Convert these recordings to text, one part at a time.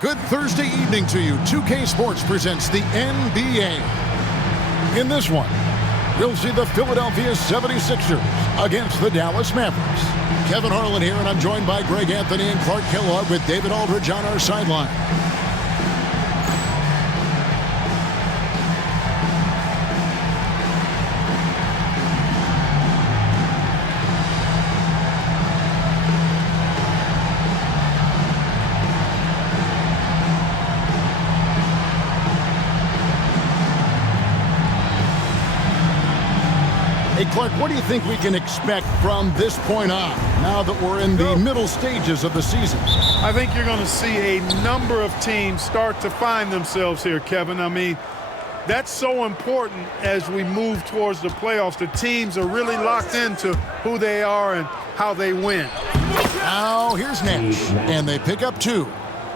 good Thursday evening to you. 2K Sports presents the NBA. In this one, you'll see the Philadelphia 76ers against the Dallas Mavericks. Kevin Harlan here, and I'm joined by Greg Anthony and Clark Kellogg with David Aldridge on our sideline. Hey, Clark, what do you think we can expect from this point on, now that we're in the middle stages of the season? I think you're going to see a number of teams start to find themselves here, Kevin. I mean, that's so important as we move towards the playoffs. The teams are really locked into who they are and how they win. Now, here's Nash, and they pick up two.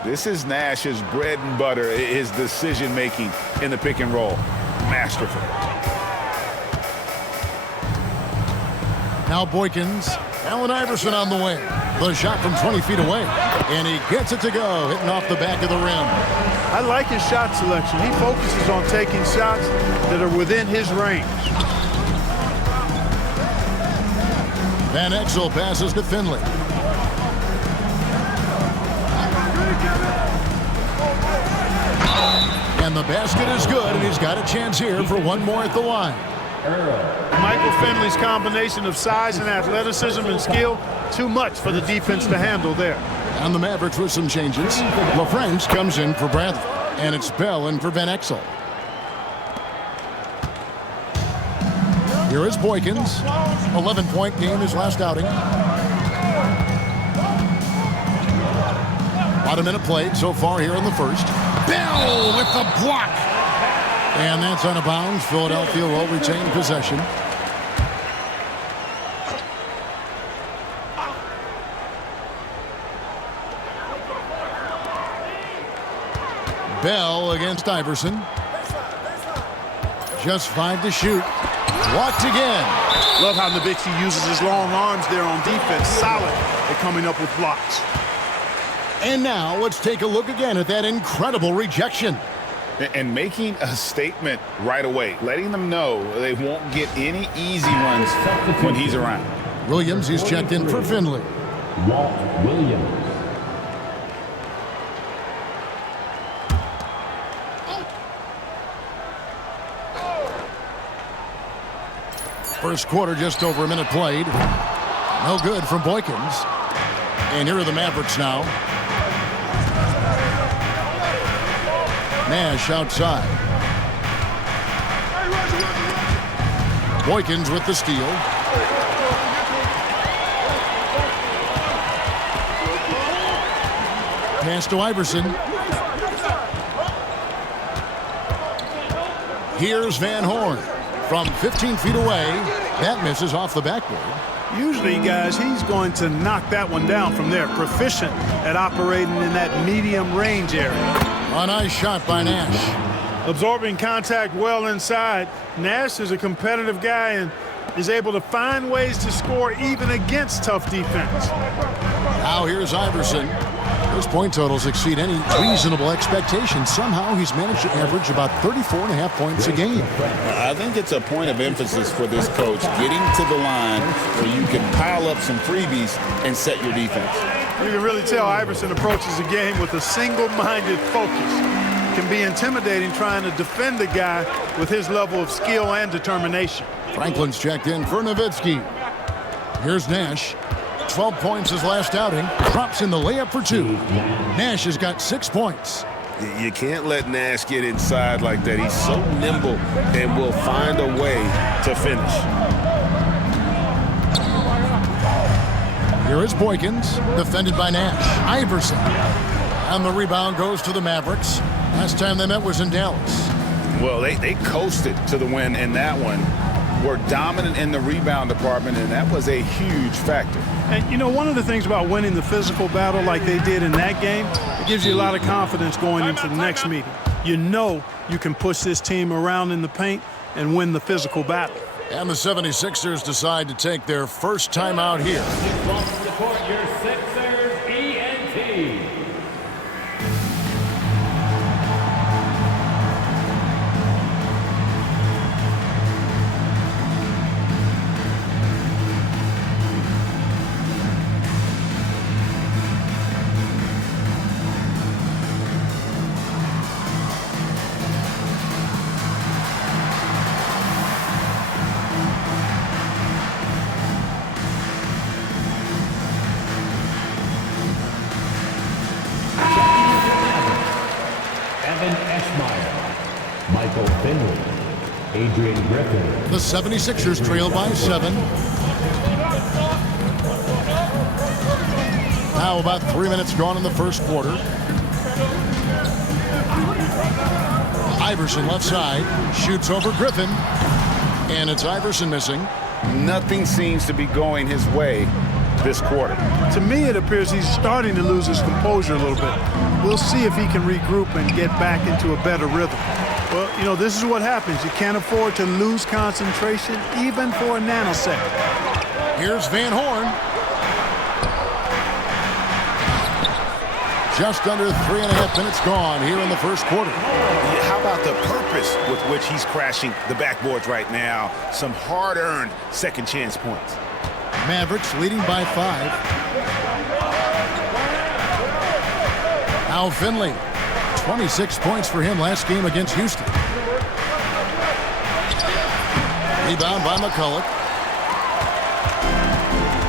This is Nash's bread and butter, his decision-making in the pick and roll. Masterful. Now Boykins, Allen Iverson on the way. The shot from 20 feet away, and he gets it to go, hitting off the back of the rim. I like his shot selection. He focuses on taking shots that are within his range. Van Exel passes to Finley. And the basket is good, and he's got a chance here for one more at the line. Michael Finley's combination of size and athleticism and skill, too much for the defense to handle there. And the Mavericks with some changes. LaFrance comes in for Bradley, and it's Bell in for Van Exel. Here is Boykins. 11-point game his last outing. About a minute played so far here in the first. Bell with the block. And that's out of bounds. Philadelphia will retain possession. Bell against Iverson. Just 5 to shoot. Walked again. Love how Nowitzki uses his long arms there on defense. Solid at coming up with blocks. And now let's take a look again at that incredible rejection. And making a statement right away, letting them know they won't get any easy ones when he's around. Williams, he's checked in for Finley. Walt Williams. First quarter, just over a minute played. No good from Boykins. And here are the Mavericks now. Nash outside. Boykins with the steal. Pass to Iverson. Here's Van Horn. From 15 feet away, that misses off the backboard. Usually, guys, he's going to knock that one down from there. Proficient at operating in that medium range area. A nice shot by Nash. Absorbing contact well inside. Nash is a competitive guy and is able to find ways to score even against tough defense. Now here's Iverson. His point totals exceed any reasonable expectations. Somehow he's managed to average about 34.5 points a game. I think it's a point of emphasis for this coach, getting to the line where you can pile up some freebies and set your defense. You can really tell Iverson approaches the game with a single-minded focus. It can be intimidating trying to defend a guy with his level of skill and determination. Franklin's checked in for Nowitzki. Here's Nash. 12 points his last outing. Drops in the layup for 2. Nash has got 6 points. You can't let Nash get inside like that. He's so nimble and will find a way to finish. Here is Boykins, defended by Nash. Iverson. And the rebound goes to the Mavericks. Last time they met was in Dallas. Well, they coasted to the win in that one. Were dominant in the rebound department, and that was a huge factor. And, you know, one of the things about winning the physical battle like they did in that game, it gives you a lot of confidence going into the next meeting. You know you can push this team around in the paint and win the physical battle. And the 76ers decide to take their first time out here. Michael Finley, Adrian Griffin. The 76ers trail by 7. Now about 3 minutes gone in the first quarter. Iverson left side, shoots over Griffin, and it's Iverson missing. Nothing seems to be going his way this quarter. To me, it appears he's starting to lose his composure a little bit. We'll see if he can regroup and get back into a better rhythm. Well, you know, this is what happens. You can't afford to lose concentration even for a nanosecond. Here's Van Horn. Just under 3.5 minutes gone here in the first quarter. How about the purpose with which he's crashing the backboards right now? Some hard-earned second chance points. Mavericks leading by 5. Al Finley, 26 points for him last game against Houston. Rebound by McCulloch.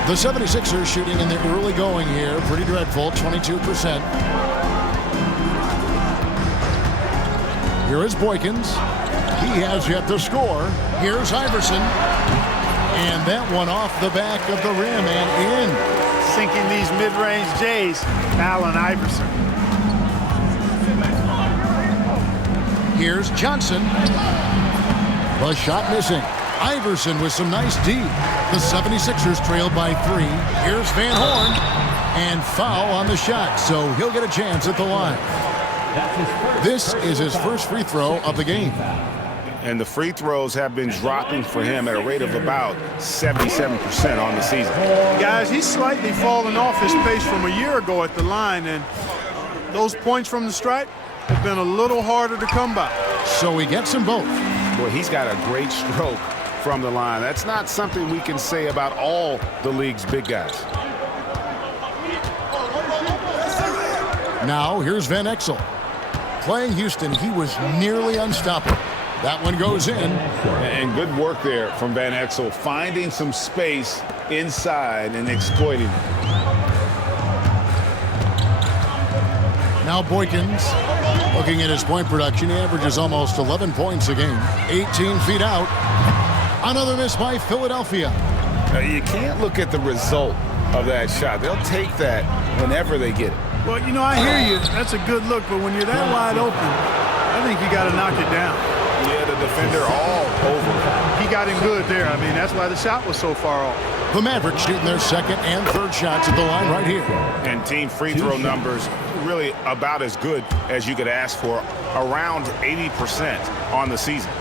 The 76ers shooting in the early going here. Pretty dreadful, 22%. Here is Boykins. He has yet to score. Here's Iverson. And that one off the back of the rim and in. Sinking these mid-range J's, Allen Iverson. Here's Johnson. The shot missing. Iverson with some nice D. The 76ers trail by 3. Here's Van Horn. And foul on the shot, so he'll get a chance at the line. This is his first free throw of the game. And the free throws have been dropping for him at a rate of about 77% on the season. Guys, he's slightly fallen off his pace from a year ago at the line, and those points from the stripe have been a little harder to come by. So he gets them both. Boy, he's got a great stroke from the line. That's not something we can say about all the league's big guys. Now here's Van Exel. Playing Houston, he was nearly unstoppable. That one goes in. And good work there from Van Exel, finding some space inside and exploiting it. Now Boykins, looking at his point production, he averages almost 11 points a game. 18 feet out. Another miss by Philadelphia. You can't look at the result of that shot. They'll take that whenever they get it. Well, you know, I hear you. That's a good look, but when you're that wide open, I think you got to knock it down. Yeah, the defender all over. He got him good there. I mean, that's why the shot was so far off. The Mavericks shooting their second and third shots at the line right here. And team free throw numbers really about as good as you could ask for, around 80% on the season.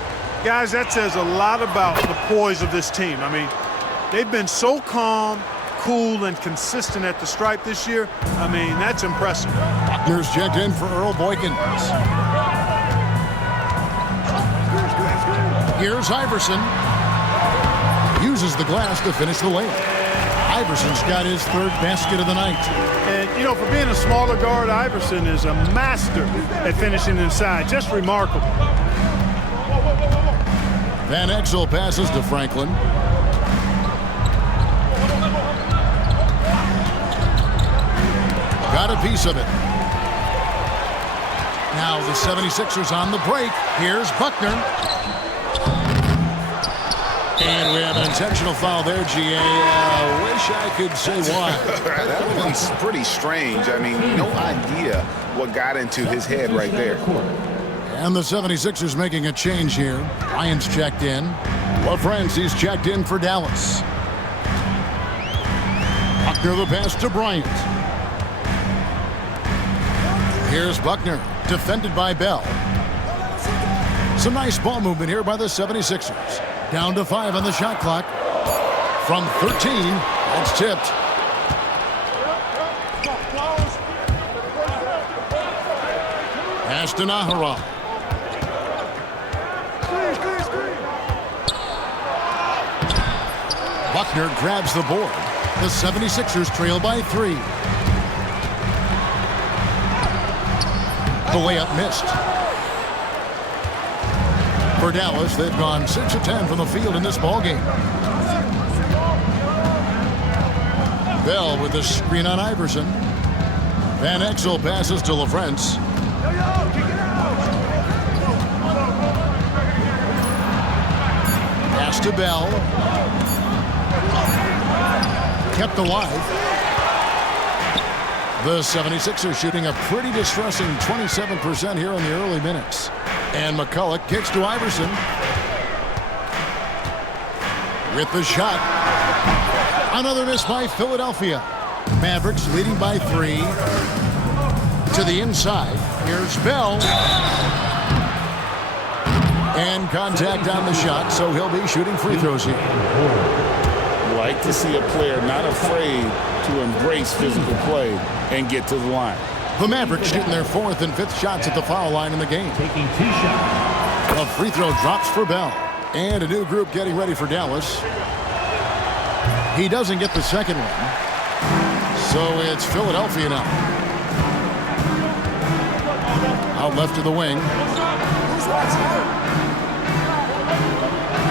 Guys, that says a lot about the poise of this team. I mean, they've been so calm, cool, and consistent at the stripe this year. I mean, that's impressive. Here's checked in for Earl Boykins. Here's Iverson. Uses the glass to finish the layup. Iverson's got his third basket of the night. And, you know, for being a smaller guard, Iverson is a master at finishing inside. Just remarkable. Van Exel passes to Franklin. Got a piece of it. Now the 76ers on the break. Here's Buckner. And we have an intentional foul there, GA. Wish I could say why. That one's pretty strange. I mean, no idea what got into his head right there. And the 76ers making a change here. Bryant's checked in. Well, friends, he's checked in for Dallas. Buckner the pass to Bryant. Here's Buckner, defended by Bell. Some nice ball movement here by the 76ers. Down to 5 on the shot clock. From 13, that's tipped. Pass to Nahara. Buckner grabs the board. The 76ers trail by 3. The layup missed. For Dallas, they've gone 6 of 10 from the field in this ballgame. Bell with the screen on Iverson. Van Exel passes to LaFrance. Pass to Bell. Kept alive. The 76ers shooting a pretty distressing 27% here in the early minutes. And McCulloch kicks to Iverson. With the shot. Another miss by Philadelphia. Mavericks leading by 3. To the inside. Here's Bell. And contact on the shot, so he'll be shooting free throws here. Like to see a player not afraid to embrace physical play and get to the line. The Mavericks shooting their 4th and 5th shots at the foul line in the game. Taking 2 shots. A free throw drops for Bell. And a new group getting ready for Dallas. He doesn't get the second one. So it's Philadelphia now. Out left to the wing.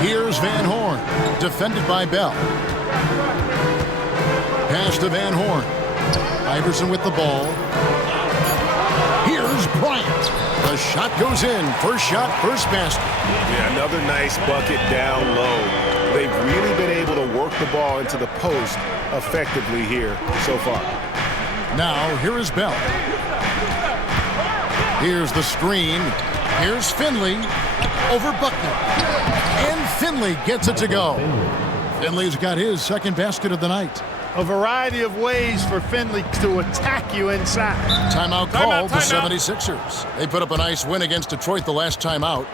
Here's Van Horn, defended by Bell. Pass to Van Horn. Iverson with the ball. Here's Bryant. The shot goes in. First shot, first basket. Yeah, another nice bucket down low. They've really been able to work the ball into the post effectively here so far. Now, here is Bell. Here's the screen. Here's Finley over Buckner. And Finley gets it to go. Finley's got his second basket of the night. A variety of ways for Finley to attack you inside. Timeout called the 76ers. They put up a nice win against Detroit the last time out.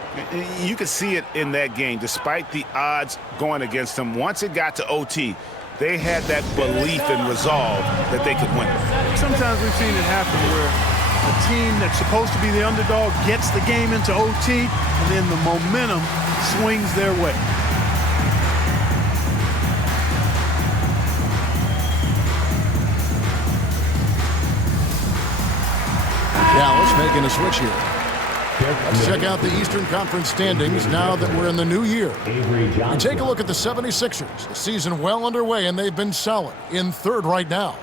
You could see it in that game, despite the odds going against them. Once it got to OT, they had that belief and resolve that they could win. Sometimes we've seen it happen where a team that's supposed to be the underdog gets the game into OT, and then the momentum swings their way. Dallas making a switch here. Check out the Eastern Conference standings now that we're in the new year. And take a look at the 76ers. The season well underway, and they've been solid in 3rd right now.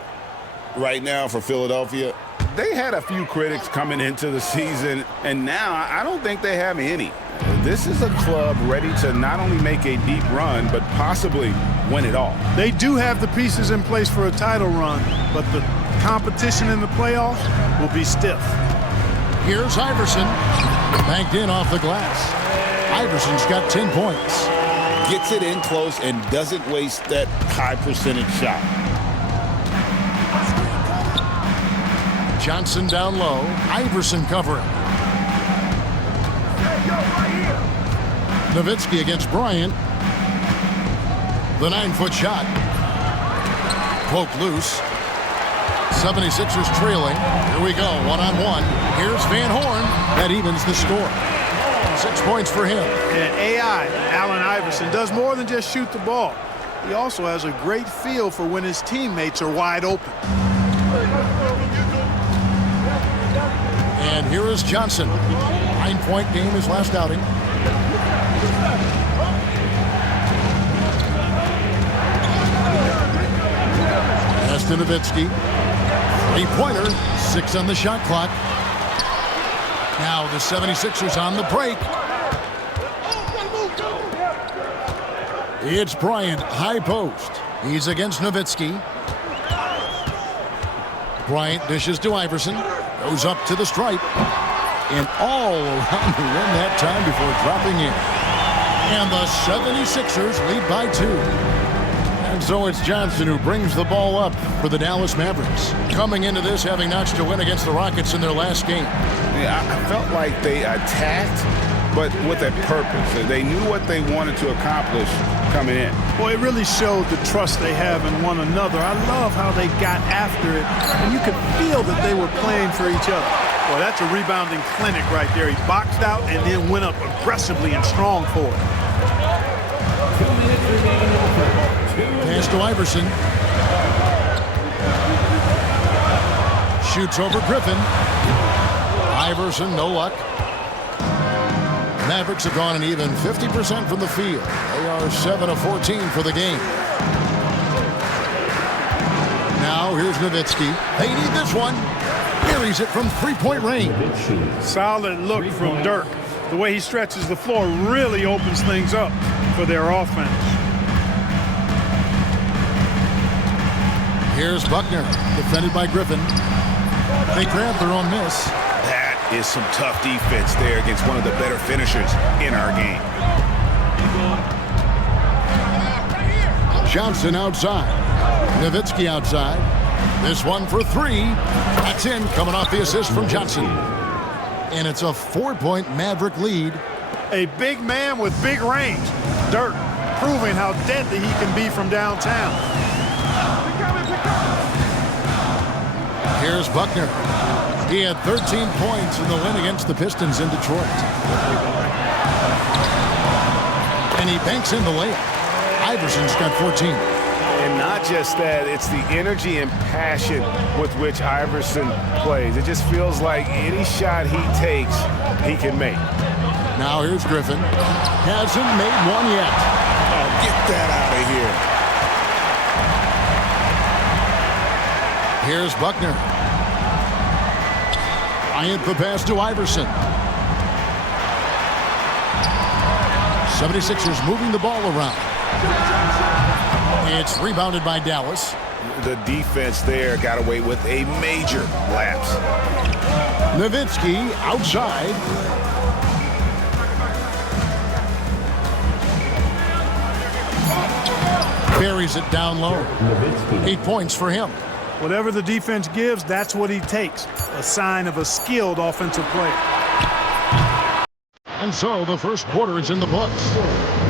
Right now for Philadelphia, They had a few critics coming into the season, and now I don't think they have any. This is a club ready to not only make a deep run, but possibly win it all. They do have the pieces in place for a title run, but the competition in the playoffs will be stiff. Here's Iverson. Banked in off the glass. Iverson's got 10 points. Gets it in close and doesn't waste that high percentage shot. Johnson down low. Iverson covering. Nowitzki against Bryant. The 9-foot shot. Poked loose. 76ers trailing. Here we go, one-on-one. Here's Van Horn. That evens the score. 6 points for him. And AI, Allen Iverson, does more than just shoot the ball. He also has a great feel for when his teammates are wide open. And here is Johnson. 9-point game his last outing. Pass to Nowitzki. 3-pointer. 6 on the shot clock. Now the 76ers on the break. It's Bryant, high post. He's against Nowitzki. Bryant dishes to Iverson. Goes up to the stripe. And all around the rim that time before dropping in. And the 76ers lead by 2. And so it's Johnson who brings the ball up for the Dallas Mavericks. Coming into this having notched a win against the Rockets in their last game. Yeah, I felt like they attacked, but with a purpose. They knew what they wanted to accomplish coming in. Boy, it really showed the trust they have in one another. I love how they got after it, and you could feel that they were playing for each other. Boy, that's a rebounding clinic right there. He boxed out and then went up aggressively and strong for it. 2 minutes remaining in the first. Pass to Iverson. Shoots over Griffin. Iverson, no luck. Mavericks have gone an even 50% from the field. They are 7 of 14 for the game. Now here's Nowitzki. They need this one. Buries it from 3-point range. Solid look from Dirk. The way he stretches the floor really opens things up for their offense. Here's Buckner, defended by Griffin. They grab their own miss. That is some tough defense there against one of the better finishers in our game. Johnson outside. Nowitzki outside. This one for three. That's in, coming off the assist from Johnson. And it's a 4-point Maverick lead. A big man with big range. Dirk proving how deadly he can be from downtown. Here's Buckner. He had 13 points in the win against the Pistons in Detroit. And he banks in the layup. Iverson's got 14. And not just that, it's the energy and passion with which Iverson plays. It just feels like any shot he takes, he can make. Now here's Griffin. Hasn't made one yet. Oh, get that out of here. Here's Buckner. Bryant the pass to Iverson. 76ers moving the ball around. It's rebounded by Dallas. The defense there got away with a major lapse. Nowitzki outside. Buries it down low. 8 points for him. Whatever the defense gives, that's what he takes. A sign of a skilled offensive player. And so the first quarter is in the books.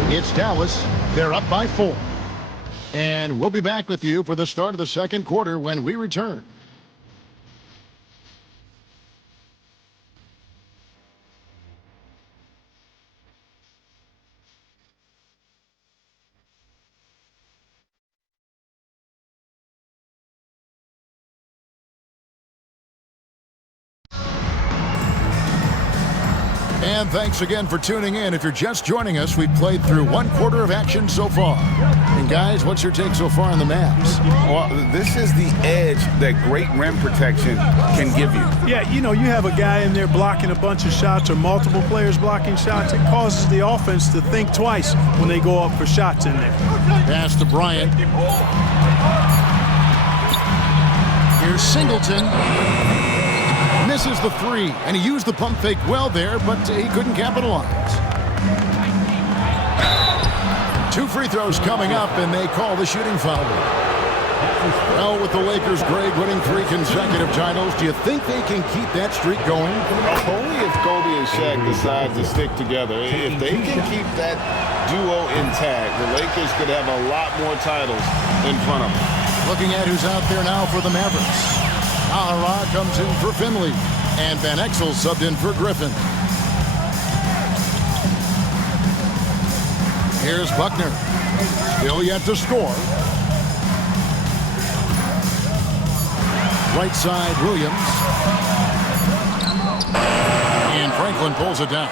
It's Dallas. They're up by 4. And we'll be back with you for the start of the second quarter when we return. And thanks again for tuning in. If you're just joining us, we've played through 1 quarter of action so far. And guys, what's your take so far on the Mavs? Well, this is the edge that great rim protection can give you. Yeah, you know, you have a guy in there blocking a bunch of shots or multiple players blocking shots. It causes the offense to think twice when they go up for shots in there. Pass to Bryant. Here's Singleton. Misses the 3, and he used the pump fake well there, but he couldn't capitalize. 2 free throws coming up, and they call the shooting foul. Well, with the Lakers, Greg, winning 3 consecutive titles, do you think they can keep that streak going? Only if Kobe and Shaq decide to stick together. If they can keep that duo intact, the Lakers could have a lot more titles in front of them. Looking at who's out there now for the Mavericks. Ahara comes in for Finley, and Van Exel subbed in for Griffin. Here's Buckner. Still yet to score. Right side, Williams. And Franklin pulls it down.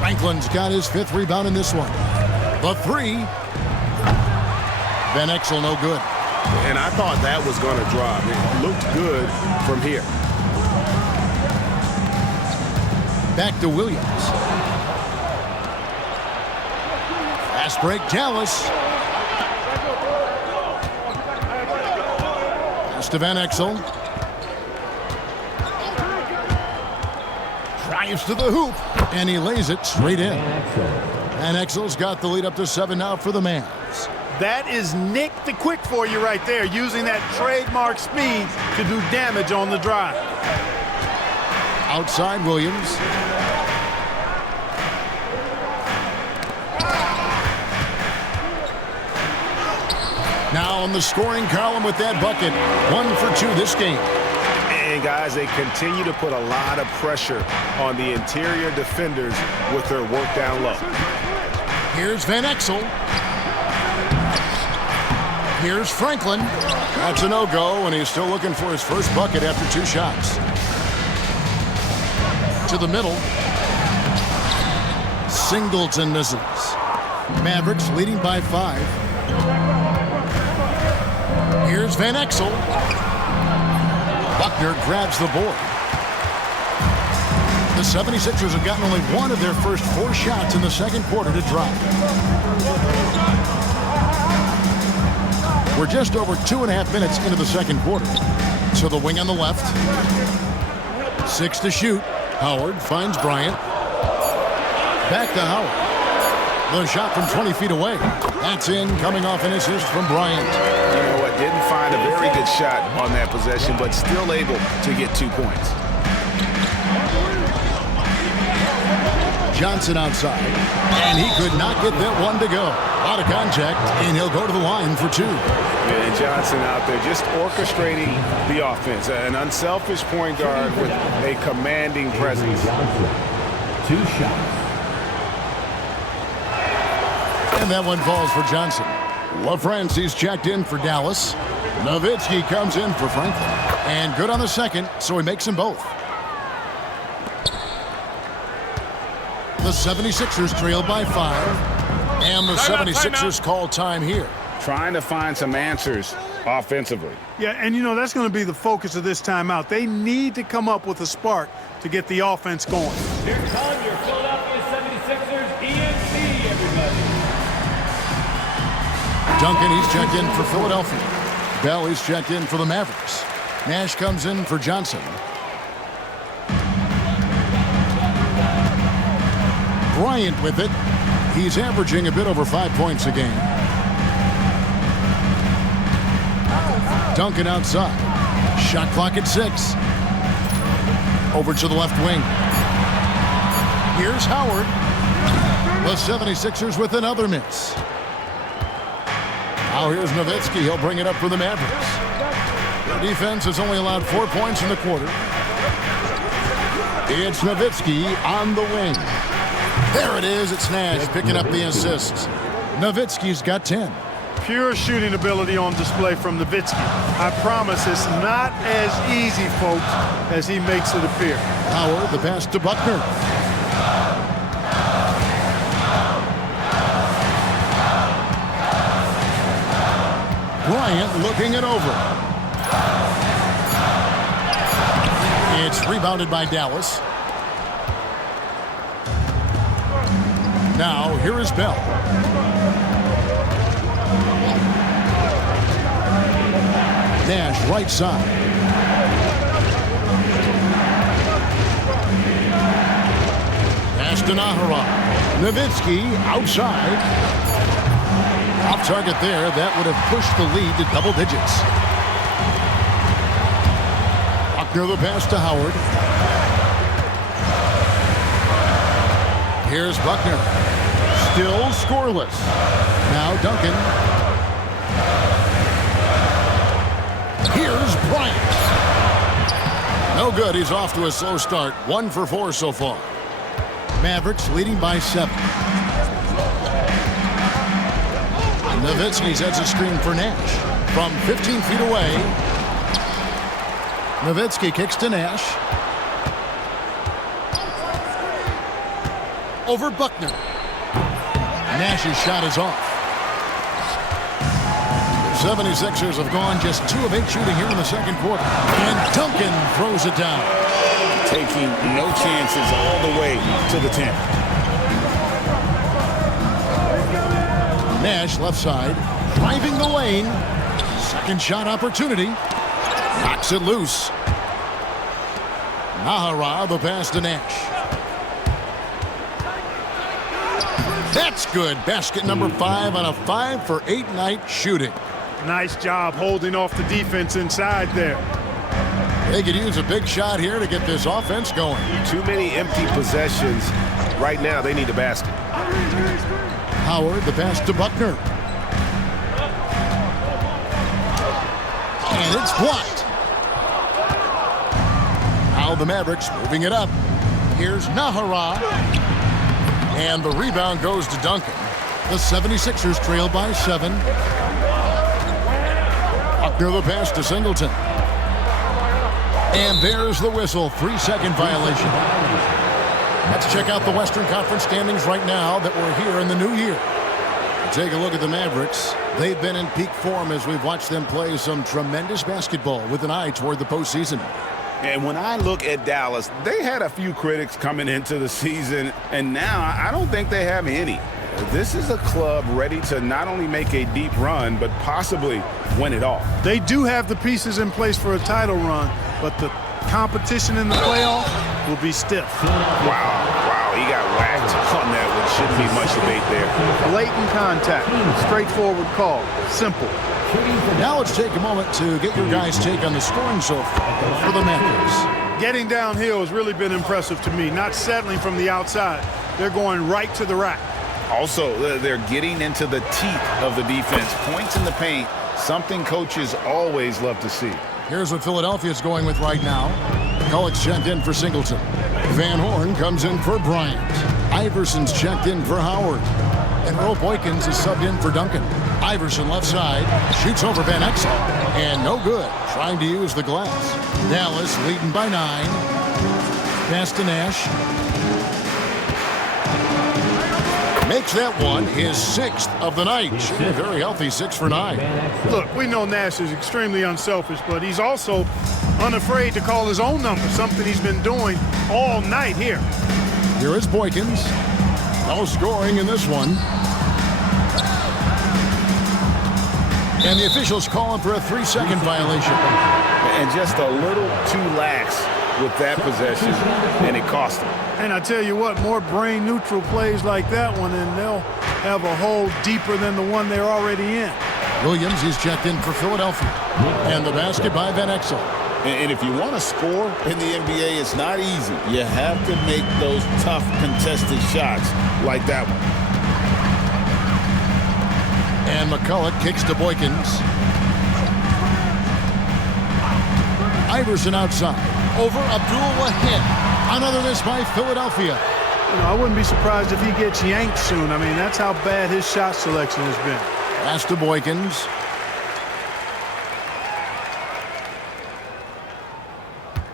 Franklin's got his 5th rebound in this one. The 3. Van Exel no good. And I thought that was going to drop. It looked good from here. Back to Williams. Fast break, Dallas. Pass to Van Exel. Drives to the hoop, and he lays it straight in. Van Exel's got the lead up to 7 now for the Mavs. That is Nick the Quick for you right there, using that trademark speed to do damage on the drive. Outside Williams. Now on the scoring column with that bucket. 1 for 2 this game. And guys, they continue to put a lot of pressure on the interior defenders with their work down low. Here's Van Exel. Here's Franklin. That's a no-go, and he's still looking for his first bucket after 2 shots. To the middle. Singleton misses. Mavericks leading by 5. Here's Van Exel. Buckner grabs the board. The 76ers have gotten only one of their first 4 shots in the second quarter to drop. We're just over 2.5 minutes into the second quarter. So the wing on the left. 6 to shoot. Howard finds Bryant. Back to Howard. The shot from 20 feet away. That's in, coming off an assist from Bryant. You know what? Didn't find a very good shot on that possession, but still able to get 2 points. Johnson outside, and he could not get that one to go. Out of contact, and he'll go to the line for 2. And Johnson out there just orchestrating the offense. An unselfish point guard with a commanding presence. 2 shots. And that one falls for Johnson. LaFrancie's checked in for Dallas. Nowitzki comes in for Franklin. And good on the second, so he makes them both. The 76ers trail by 5. And the 76ers call time here. Trying to find some answers offensively. Yeah, and you know, that's going to be the focus of this timeout. They need to come up with a spark to get the offense going. Here come your Philadelphia 76ers ENT, everybody. Duncan, he's checked in for Philadelphia. Bell, he's checked in for the Mavericks. Nash comes in for Johnson. Bryant with it. He's averaging a bit over 5 points a game. Duncan outside. Shot clock at 6. Over to the left wing. Here's Howard. The 76ers with another miss. Now here's Nowitzki. He'll bring it up for the Mavericks. Their defense has only allowed 4 points in the quarter. It's Nowitzki on the wing. There it is. It's Nash picking up the assist. Nowitzki's got 10. Pure shooting ability on display from Nowitzki. I promise it's not as easy, folks, as he makes it appear. Howard, the pass to Buckner. Bryant looking it over. It's rebounded by Dallas. Now, here is Bell. Nash, right side. Pass to Nahara. Nowitzki, outside. Off target there. That would have pushed the lead to double digits. Buckner the pass to Howard. Here's Buckner. Still scoreless. Now Duncan. Here's Bryant. No good. He's off to a slow start. 1 for 4 so far. Mavericks leading by 7. Nowitzki sets a screen for Nash. From 15 feet away. Nowitzki kicks to Nash. Over Buckner. Nash's shot is off. The 76ers have gone just 2 of 8 shooting here in the second quarter. And Duncan throws it down. Taking no chances all the way to the 10. Nash left side, driving the lane. Second shot opportunity. Knocks it loose. Nahara, the pass to Nash. That's good. Basket number 5 on a 5 for 8 night shooting. Nice job holding off the defense inside there. They could use a big shot here to get this offense going. Too many empty possessions. Right now, they need a basket. Howard, the pass to Buckner. And it's blocked. Now the Mavericks moving it up. Here's Nahara. And the rebound goes to Duncan. The 76ers trail by 7. Buckner the pass to Singleton. And there's the whistle. 3-second violation. Let's check out the Western Conference standings right now that we're here in the new year. Take a look at the Mavericks. They've been in peak form as we've watched them play some tremendous basketball with an eye toward the postseason. And when I look at Dallas, they had a few critics coming into the season, and now I don't think they have any. This is a club ready to not only make a deep run, but possibly win it all. They do have the pieces in place for a title run, but the competition in the playoffs will be stiff. Wow, he got whacked on that, which shouldn't be much debate there. Blatant contact, straightforward call, simple. Now let's take a moment to get your guys' take on the scoring so far for the Mavericks. Getting downhill has really been impressive to me, not settling from the outside. They're going right to the rack. Also, they're getting into the teeth of the defense. Points in the paint, something coaches always love to see. Here's what Philadelphia's going with right now. McCulloch's checked in for Singleton. Van Horn comes in for Bryant. Iverson's checked in for Howard. And Earl Boykins is subbed in for Duncan. Iverson left side, shoots over Van Exel, and no good, trying to use the glass. Dallas leading by 9. Pass to Nash. Makes that one his 6th of the night. Shooting a very healthy 6 for 9. Look, we know Nash is extremely unselfish, but he's also unafraid to call his own number, something he's been doing all night here. Here is Boykins. No scoring in this one. And the officials calling for a 3-second violation. And just a little too lax with that possession, and it cost them. And I tell you what, more brain-neutral plays like that one, and they'll have a hole deeper than the one they're already in. Williams is checked in for Philadelphia. And the basket by Van Exel. And if you want to score in the NBA, it's not easy. You have to make those tough contested shots like that one. And McCulloch kicks to Boykins. Iverson outside. Over Abdul-Wahid. Another miss by Philadelphia. You know, I wouldn't be surprised if he gets yanked soon. I mean, that's how bad his shot selection has been. Pass to Boykins.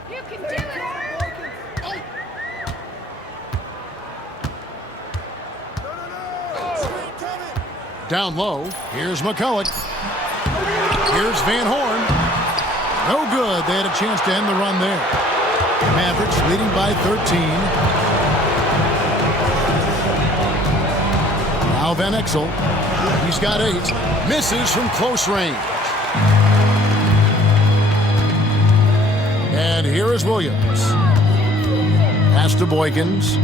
You can do it! Down low. Here's McCulloch. Here's Van Horn. No good. They had a chance to end the run there. Mavericks leading by 13. Now Van Exel. He's got 8. Misses from close range. And here is Williams. Pass to Boykins.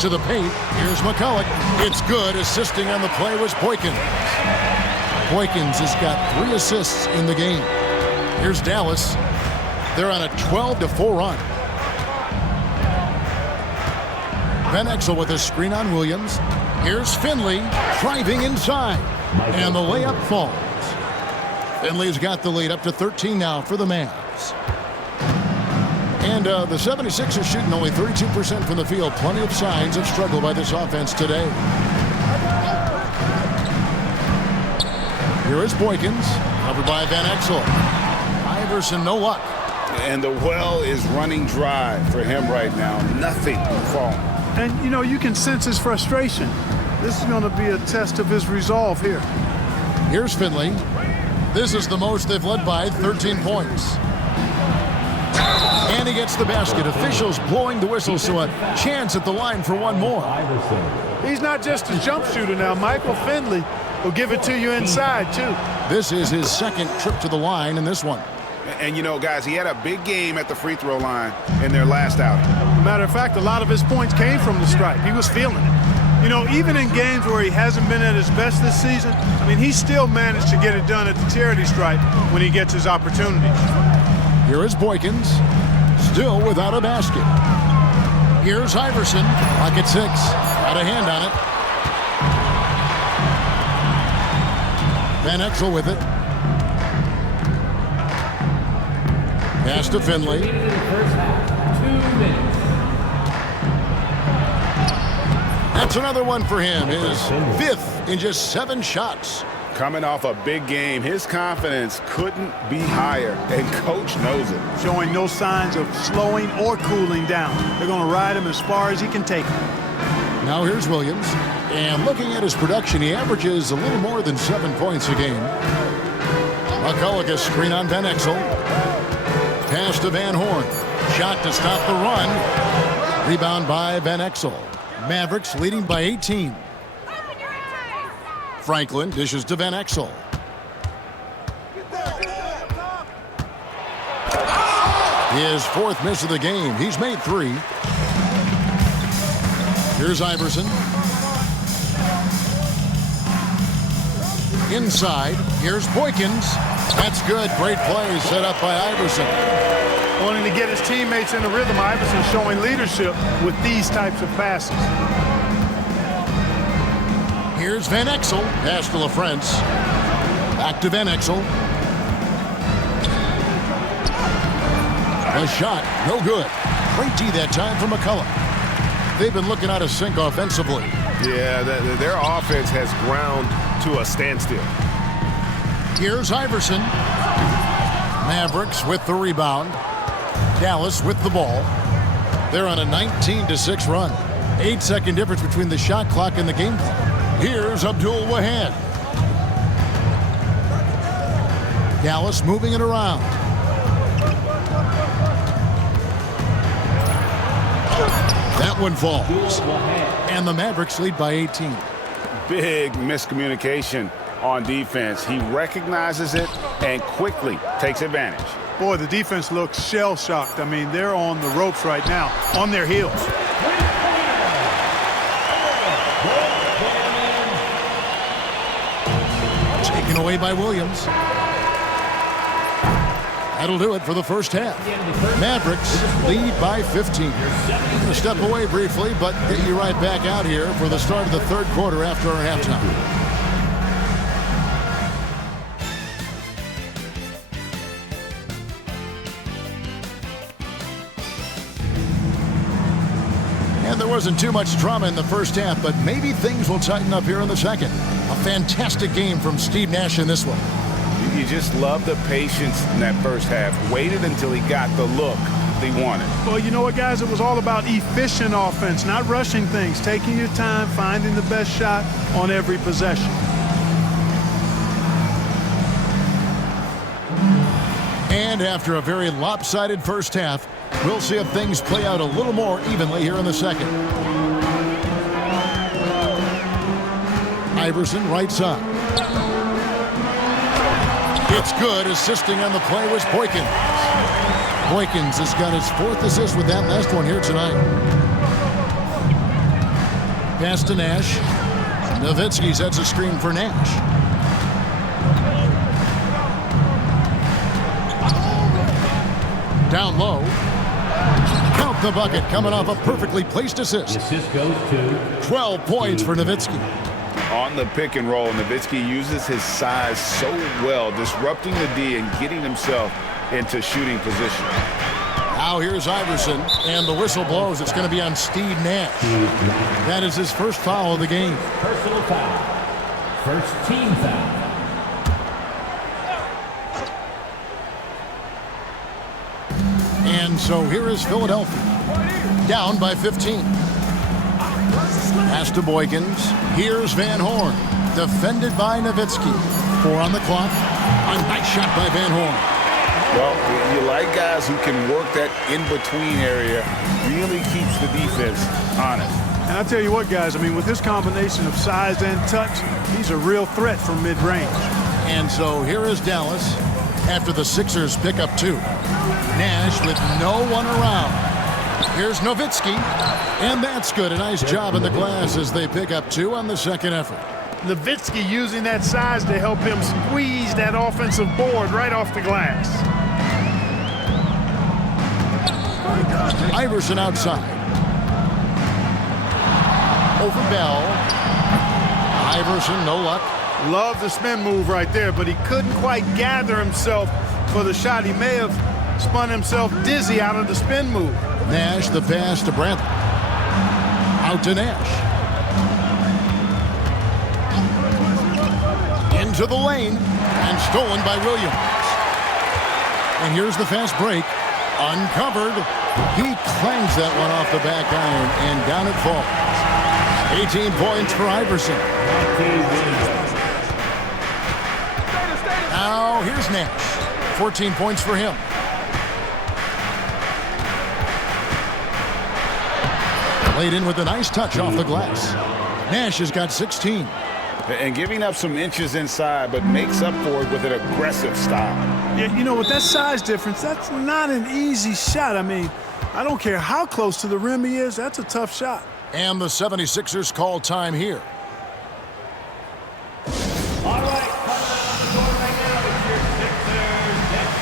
To the paint. Here's McCulloch. It's good. Assisting on the play was Boykins. Boykins has got 3 assists in the game. Here's Dallas. They're on a 12-4 run. Van Exel with a screen on Williams. Here's Finley driving inside. And the layup falls. Finley's got the lead up to 13 now for the Mavs. And the 76ers shooting only 32% from the field. Plenty of signs of struggle by this offense today. Here is Boykins, covered by Van Exel. Iverson, no luck. And the well is running dry for him right now. Nothing falling. And, you know, you can sense his frustration. This is going to be a test of his resolve here. Here's Finley. This is the most they've led by, 13 points. And he gets the basket. Officials blowing the whistle, so a chance at the line for one more. He's not just a jump shooter now. Michael Finley will give it to you inside, too. This is his 2nd trip to the line in this one. And, you know, guys, he had a big game at the free throw line in their last outing. Matter of fact, a lot of his points came from the stripe. He was feeling it. You know, even in games where he hasn't been at his best this season, I mean, he still managed to get it done at the charity stripe when he gets his opportunity. Here is Boykins, still without a basket. Here's Iverson, pocket 6, got a hand on it. Van Exel with it. Pass to Finley. That's another one for him, his 5th in just 7 shots. Coming off a big game, his confidence couldn't be higher, and coach knows it. Showing no signs of slowing or cooling down. They're going to ride him as far as he can take him. Now here's Williams. And looking at his production, he averages a little more than 7 points a game. McCulloch, a screen on Van Exel. Pass to Van Horn. Shot to stop the run. Rebound by Van Exel. Mavericks leading by 18. Franklin dishes to Van Exel. His 4th miss of the game. He's made 3. Here's Iverson. Inside. Here's Boykins. That's good. Great play set up by Iverson. Wanting to get his teammates in the rhythm, Iverson showing leadership with these types of passes. Here's Van Exel. Pass to LaFrance. Back to Van Exel. A shot. No good. Great D that time for McCulloch. They've been looking out of sync offensively. Yeah, their offense has ground to a standstill. Here's Iverson. Mavericks with the rebound. Dallas with the ball. They're on a 19-6 run. 8-second difference between the shot clock and the game clock. Here's Abdul Wahad. Dallas moving it around. That one falls. And the Mavericks lead by 18. Big miscommunication on defense. He recognizes it and quickly takes advantage. Boy, the defense looks shell-shocked. I mean, they're on the ropes right now, on their heels. Taken away by Williams. That'll do it for the first half. Mavericks lead by 15. We're going to step away briefly, but get you right back out here for the start of the 3rd quarter after our halftime. And there wasn't too much drama in the first half, but maybe things will tighten up here in the second. A fantastic game from Steve Nash in this one. You just love the patience in that first half. Waited until he got the look they wanted. Well, you know what, guys? It was all about efficient offense, not rushing things, taking your time, finding the best shot on every possession. And after a very lopsided first half, we'll see if things play out a little more evenly here in the second. Iverson right side. It's good. Assisting on the play was Boykins. Boykins has got his 4th assist with that last one here tonight. Pass to Nash. Nowitzki sets a screen for Nash. Down low. Count the bucket, coming off a perfectly placed assist. The assist goes to 12 points for Nowitzki. On the pick and roll, Nowitzki uses his size so well, disrupting the D and getting himself into shooting position. Now here's Iverson, and the whistle blows. It's going to be on Steve Nash. That is his first foul of the game. personal foul. First team foul. And so here is Philadelphia, down by 15. Pass to Boykins. Here's Van Horn, defended by Nowitzki. 4 on the clock. A nice shot by Van Horn. Well, you like guys who can work that in-between area, really keeps the defense honest. And I'll tell you what, guys, I mean, with his combination of size and touch, he's a real threat from mid-range. And so here is Dallas after the Sixers pick up 2. Nash with no one around. Here's Nowitzki, and that's good. A nice job in the glass as they pick up 2 on the second effort. Nowitzki using that size to help him squeeze that offensive board right off the glass. Iverson outside. Over Bell. Iverson, no luck. Love the spin move right there, but he couldn't quite gather himself for the shot. He may have spun himself dizzy out of the spin move. Nash, the pass to Brantley. Out to Nash. Into the lane, and stolen by Williams. And here's the fast break. Uncovered. He clangs that one off the back iron, and down it falls. 18 points for Iverson. Now here's Nash. 14 points for him. Laid in with a nice touch off the glass. Nash has got 16. And giving up some inches inside, but makes up for it with an aggressive style. Yeah, you know, with that size difference, that's not an easy shot. I mean, I don't care how close to the rim he is, that's a tough shot. And the 76ers call time here. All right, coming on the floor right now is your Sixers bench.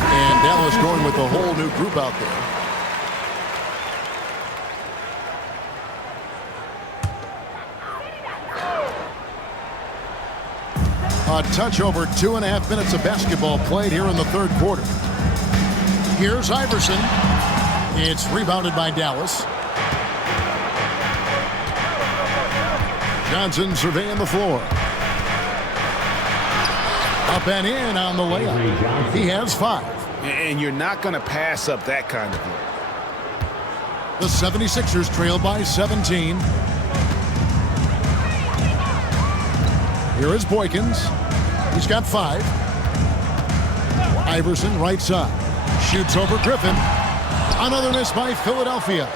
And Dallas going with a whole new group out there. A touch over 2.5 minutes of basketball played here in the third quarter. Here's Iverson. It's rebounded by Dallas. Johnson surveying the floor. Up and in on the layup. He has 5. And you're not going to pass up that kind of look. The 76ers trail by 17. Here is Boykins. He's got 5. Iverson right side. Shoots over Griffin. Another miss by Philadelphia.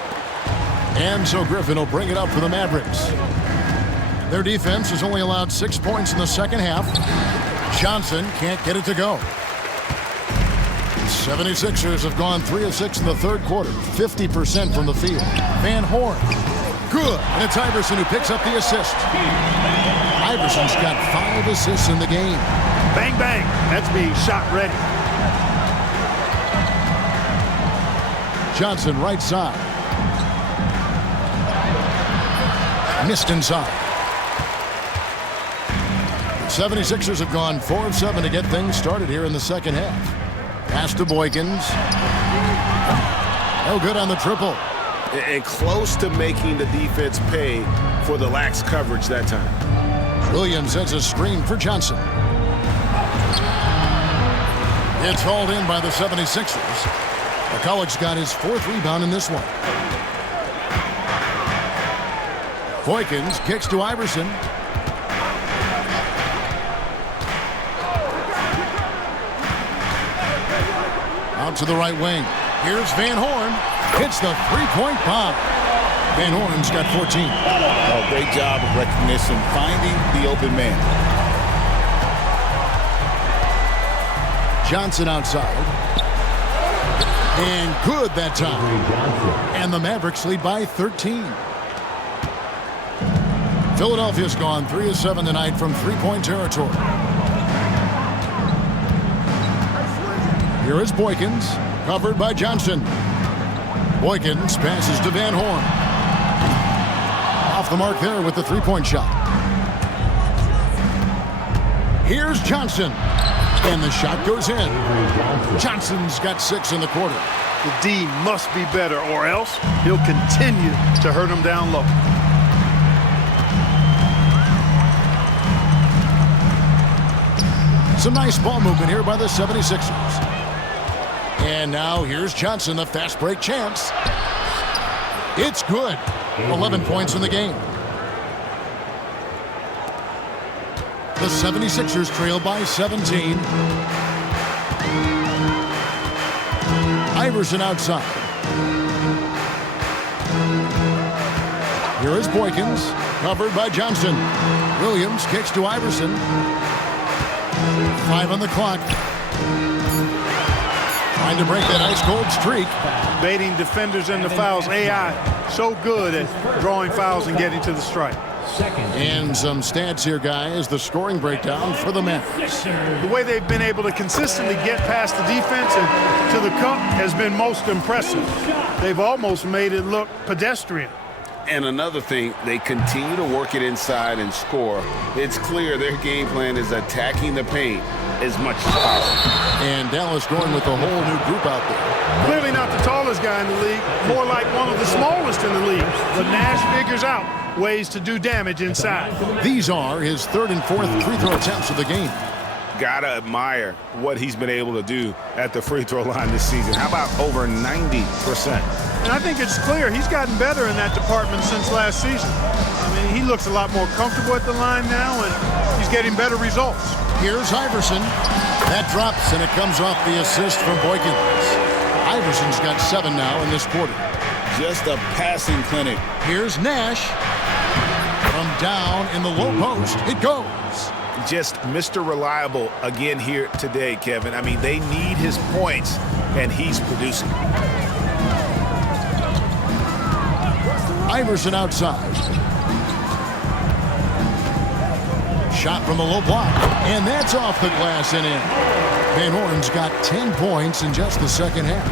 And so Griffin will bring it up for the Mavericks. Their defense has only allowed 6 points in the second half. Johnson can't get it to go. 76ers have gone 3 of 6 in the third quarter. 50% from the field. Van Horn. Good. And it's Iverson who picks up the assist. Iverson's got 5 assists in the game. Bang, bang. That's being shot ready. Johnson right side. Missed inside. The 76ers have gone 4 of 7 to get things started here in the second half. Pass to Boykins. No good on the triple. And close to making the defense pay for the lax coverage that time. Williams sets a screen for Johnson. It's hauled in by the 76ers. McCulloch's got his 4th rebound in this one. Boykins kicks to Iverson. Out to the right wing. Here's Van Horn. Hits the three-point bomb. Van Horn's got 14. Oh, great job of recognition, finding the open man. Johnson outside. And good that time. And the Mavericks lead by 13. Philadelphia's gone 3 of 7 tonight from three-point territory. Here is Boykins, covered by Johnson. Boykins passes to Van Horn. Off the mark there with the three-point shot. Here's Johnson. And the shot goes in. Johnson's got 6 in the quarter. The D must be better, or else he'll continue to hurt him down low. Some nice ball movement here by the 76ers. And now here's Johnson, the fast break chance. It's good. 11 points in the game. The 76ers trail by 17. Iverson outside. Here is Boykins, covered by Johnson. Williams kicks to Iverson. 5 on the clock. Trying to break that ice-cold streak. Baiting defenders into fouls. AI so good at drawing fouls and getting to the strike. And some stats here, guys. The scoring breakdown for the Mavericks. The way they've been able to consistently get past the defense and to the cup has been most impressive. They've almost made it look pedestrian. And another thing, they continue to work it inside and score. It's clear their game plan is attacking the paint as much as possible. And Dallas going with a whole new group out there. Clearly not the tallest guy in the league, more like one of the smallest in the league. But Nash figures out ways to do damage inside. These are his third and fourth free throw attempts of the game. Gotta admire what he's been able to do at the free throw line this season. How about over 90%? And I think it's clear he's gotten better in that department since last season. I mean, he looks a lot more comfortable at the line now, and he's getting better results. Here's Iverson. That drops, and it comes off the assist from Boykins. Iverson's got 7 now in this quarter. Just a passing clinic. Here's Nash. From down in the low post, it goes. Just Mr. Reliable again here today, Kevin. I mean, they need his points, and he's producing. Iverson outside. Shot from the low block, and that's off the glass and in. Van Horn's got 10 points in just the second half.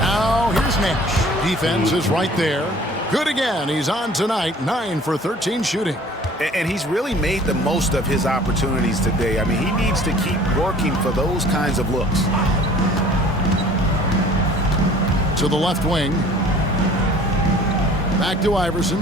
Now here's Nash. Defense is right there. Good again. He's on tonight, 9 for 13 shooting. And he's really made the most of his opportunities today. I mean, he needs to keep working for those kinds of looks. To the left wing. Back to Iverson.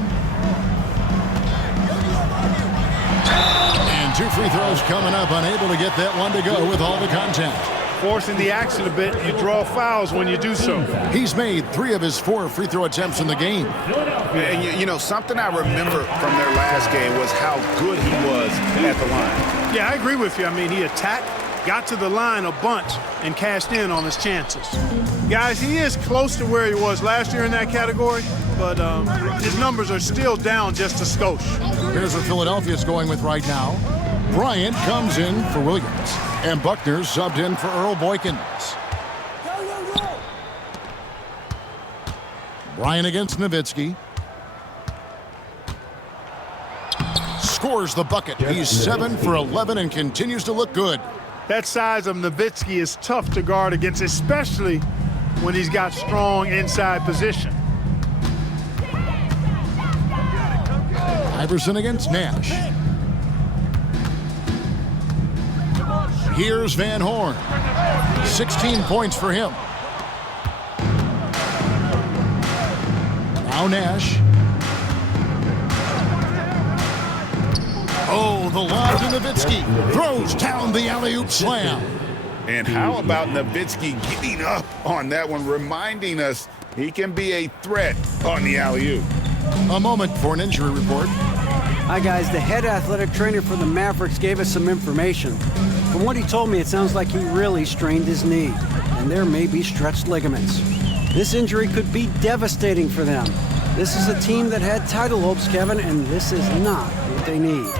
And 2 free throws coming up. Unable to get that one to go with all the contact. Forcing the action a bit, you draw fouls when you do so. He's made 3 of his 4 free throw attempts in the game. And you know, something I remember from their last game was how good he was at the line. Yeah, I agree with you. I mean, he attacked, got to the line a bunch, and cashed in on his chances. Guys, he is close to where he was last year in that category, but his numbers are still down just a skosh. Here's what Philadelphia's going with right now. Bryant comes in for Williams, and Buckner subbed in for Earl Boykins. Bryant against Nowitzki. Scores the bucket. He's 7 for 11 and continues to look good. That size of Nowitzki is tough to guard against, especially when he's got strong inside position. Iverson against Nash. Here's Van Horn. 16 points for him. Now Nash. Oh, the lob to Nowitzki. Throws down the alley-oop slam. And how about Nowitzki getting up on that one, reminding us he can be a threat on the alley-oop. A moment for an injury report. Hi, guys. The head athletic trainer for the Mavericks gave us some information. From what he told me, it sounds like he really strained his knee, and there may be stretched ligaments. This injury could be devastating for them. This is a team that had title hopes, Kevin, and this is not what they need.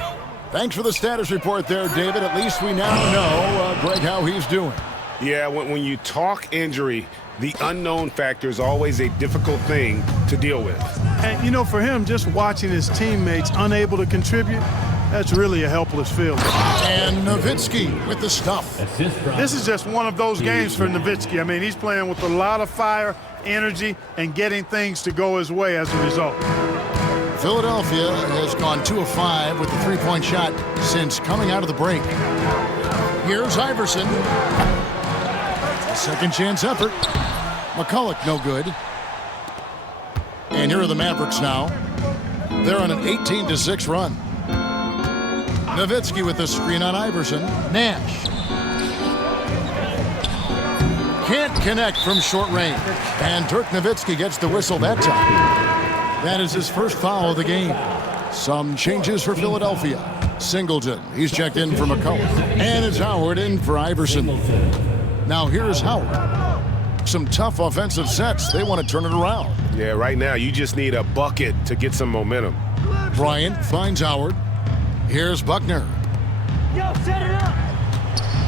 Thanks for the status report there, David. At least we now know, Greg, how he's doing. Yeah, when you talk injury, the unknown factor is always a difficult thing to deal with. And, you know, for him, just watching his teammates unable to contribute, that's really a helpless feeling. And Nowitzki with the stuff. This is just one of those games for Nowitzki. I mean, he's playing with a lot of fire, energy, and getting things to go his way as a result. Philadelphia has gone 2 of 5 with the three-point shot since coming out of the break. Here's Iverson. A second chance effort. McCulloch no good. And here are the Mavericks now. They're on an 18-6 run. Nowitzki with the screen on Iverson. Nash. Can't connect from short range. And Dirk Nowitzki gets the whistle that time. That is his first foul of the game. Some changes for Philadelphia. Singleton, he's checked in for McCulloch. And it's Howard in for Iverson. Now here's Howard. Some tough offensive sets. They want to turn it around. Yeah, right now you just need a bucket to get some momentum. Bryant finds Howard. Here's Buckner. Yo, set it up.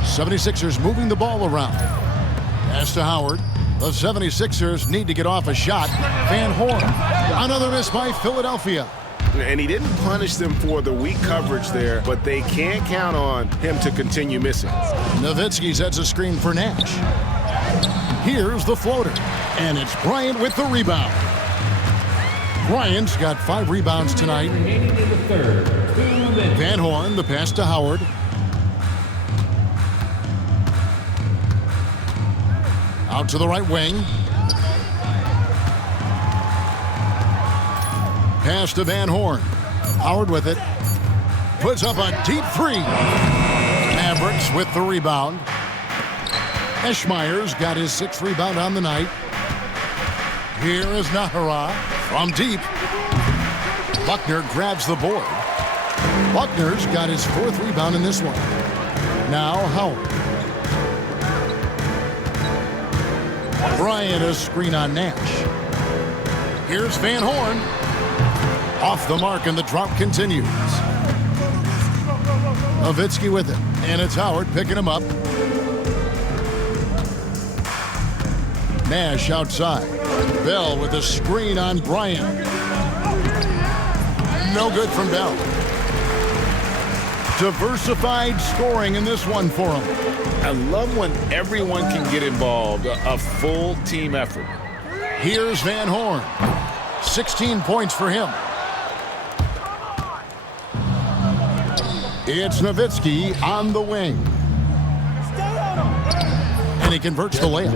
76ers moving the ball around. Pass to Howard. The 76ers need to get off a shot. Van Horn. Another miss by Philadelphia. And he didn't punish them for the weak coverage there, but they can't count on him to continue missing. Nowitzki sets a screen for Nash. Here's the floater. And it's Bryant with the rebound. Bryant's got 5 rebounds tonight. Van Horn, the pass to Howard. Out to the right wing. Pass to Van Horn. Howard with it. Puts up a deep three. Mavericks with the rebound. Eschmeyer's got his 6th rebound on the night. Here is Nahara from deep. Buckner grabs the board. Buckner's got his 4th rebound in this one. Now Howard. Bryant a screen on Nash. Here's Van Horn. Off the mark and the drop continues. Nowitzki with it. And it's Howard picking him up. Nash outside. Bell with a screen on Bryant. No good from Bell. Diversified scoring in this one for him. I love when everyone can get involved, a full team effort. Here's Van Horn. 16 points for him. It's Nowitzki on the wing. And he converts the layup.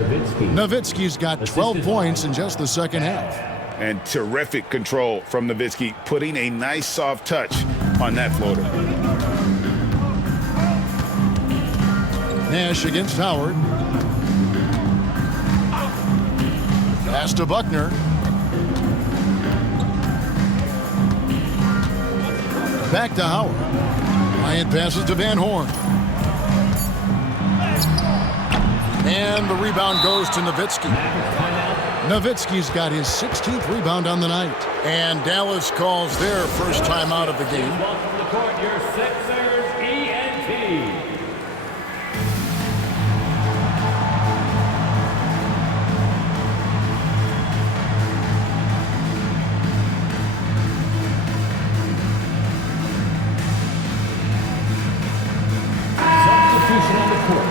Nowitzki's got 12 points in just the second half. And terrific control from Nowitzki, putting a nice soft touch on that floater. Nash against Howard. Pass to Buckner. Back to Howard. Bryant passes to Van Horn. And the rebound goes to Nowitzki. Nowitzki's got his 16th rebound on the night. And Dallas calls their first time out of the game. Welcome to the court, your Sixers ENT. Substitution on the court.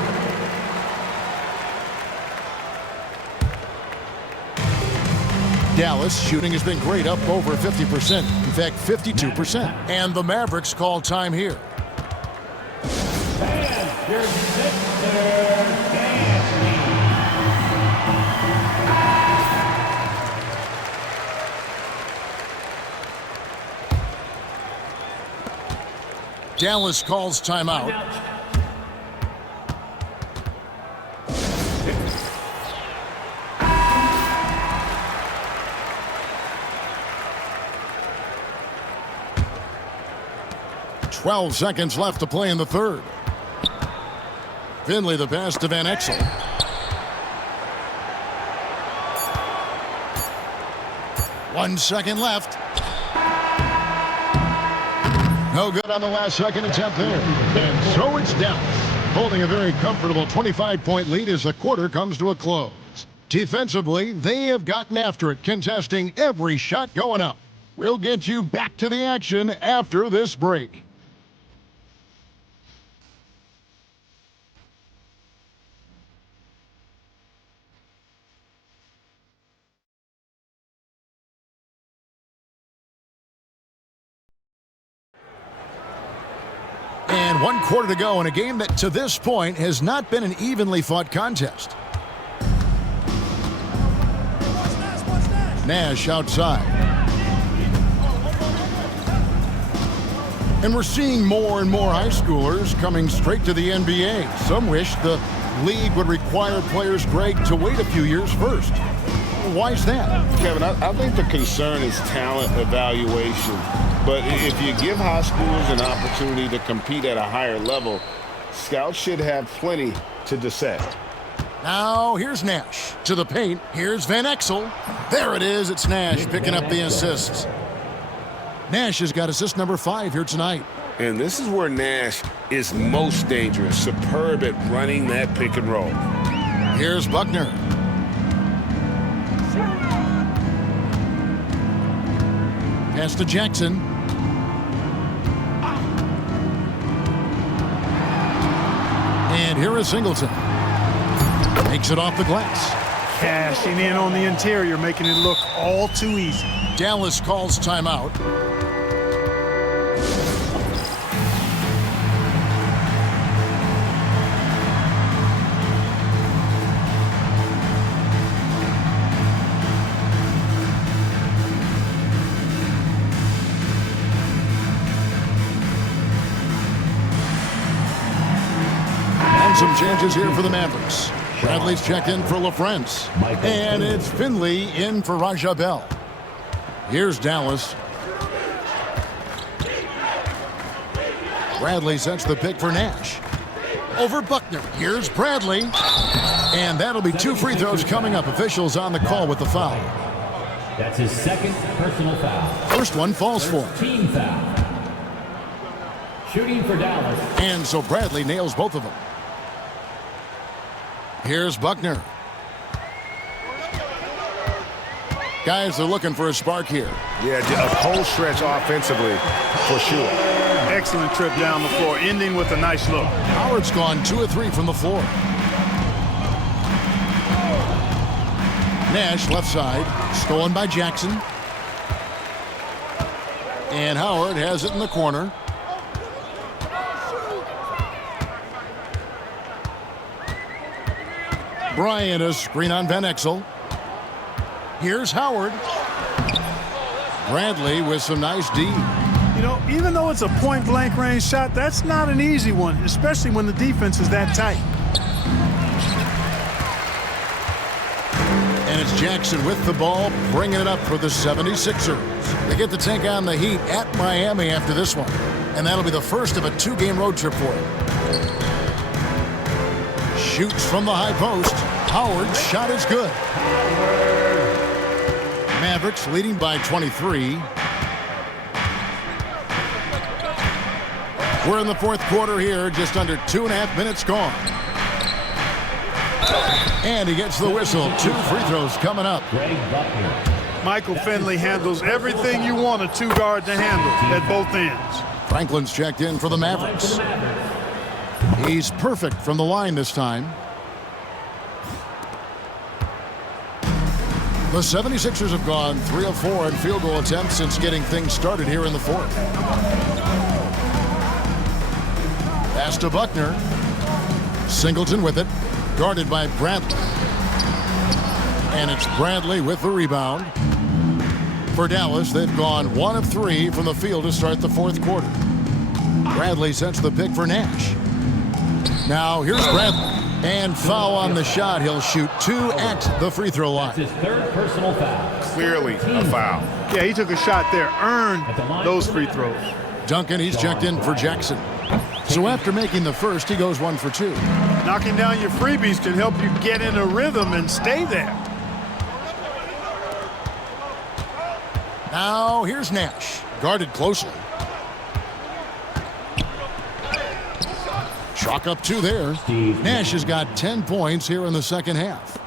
Dallas shooting has been great, up over 50%. In fact, 52%. And the Mavericks call time here. And your Sixers Dallas calls timeout. 12 seconds left to play in the third. Finley the pass to Van Exel. One second left. No good on the last second attempt there. And so it's Dallas, holding a very comfortable 25-point lead as the quarter comes to a close. Defensively, they have gotten after it, contesting every shot going up. We'll get you back to the action after this break. And 1 quarter to go in a game that to this point has not been an evenly fought contest. Nash outside. And we're seeing more and more high schoolers coming straight to the NBA. Some wish the league would require players, Greg, to wait a few years first. Why is that? Kevin, I think the concern is talent evaluation. But if you give high schoolers an opportunity to compete at a higher level, scouts should have plenty to dissect. Now here's Nash to the paint. Here's Van Exel. There it is. It's Nash picking up the assists. Nash has got assist number 5 here tonight. And this is where Nash is most dangerous. Superb at running that pick and roll. Here's Buckner. Pass to Jackson. And here is Singleton. Makes it off the glass. Cashing in on the interior, making it look all too easy. Dallas calls timeout. some changes here for the Mavericks. Bradley's checked in for LaFrance. And it's Finley in for Raja Bell. Here's Dallas. Bradley sets the pick for Nash. Over Buckner. Here's Bradley. And that'll be 2 free throws coming up. Officials on the call with the foul. That's his second personal foul. First one falls for. Team foul. Shooting for Dallas. And so Bradley nails both of them. Here's Buckner. Guys are looking for a spark here. Yeah, a cold stretch offensively for sure. Excellent trip down the floor, ending with a nice look. Howard's gone 2 of 3 from the floor. Nash left side, stolen by Jackson. And Howard has it in the corner. Bryant, a screen on Van Exel. Here's Howard. Bradley with some nice D. You know, even though it's a point-blank range shot, that's not an easy one, especially when the defense is that tight. And it's Jackson with the ball, bringing it up for the 76ers. They get to take on the Heat at Miami after this one. And that'll be the first of a 2-game road trip for him. Shoots from the high post. Howard's shot is good. Mavericks leading by 23. We're in the fourth quarter here, just under 2.5 minutes gone. And he gets the whistle. 2 free throws coming up. Michael Finley handles everything you want a 2-guard to handle at both ends. Franklin's checked in for the Mavericks. He's perfect from the line this time. The 76ers have gone 3 of 4 in field goal attempts since getting things started here in the fourth. Pass to Buckner. Singleton with it. Guarded by Bradley. And it's Bradley with the rebound. For Dallas, they've gone 1 of 3 from the field to start the fourth quarter. Bradley sets the pick for Nash. Now here's Bradley. And foul on the shot. He'll shoot 2 at the free throw line. That's his 3rd personal foul. Clearly a foul. Yeah, he took a shot there, earned those free throws. Duncan, he's checked in for Jackson. So after making the first, he goes 1 for 2. Knocking down your freebies can help you get in a rhythm and stay there. Now here's Nash, guarded closely. Chalk up 2 there. Nash has got 10 points here in the second half.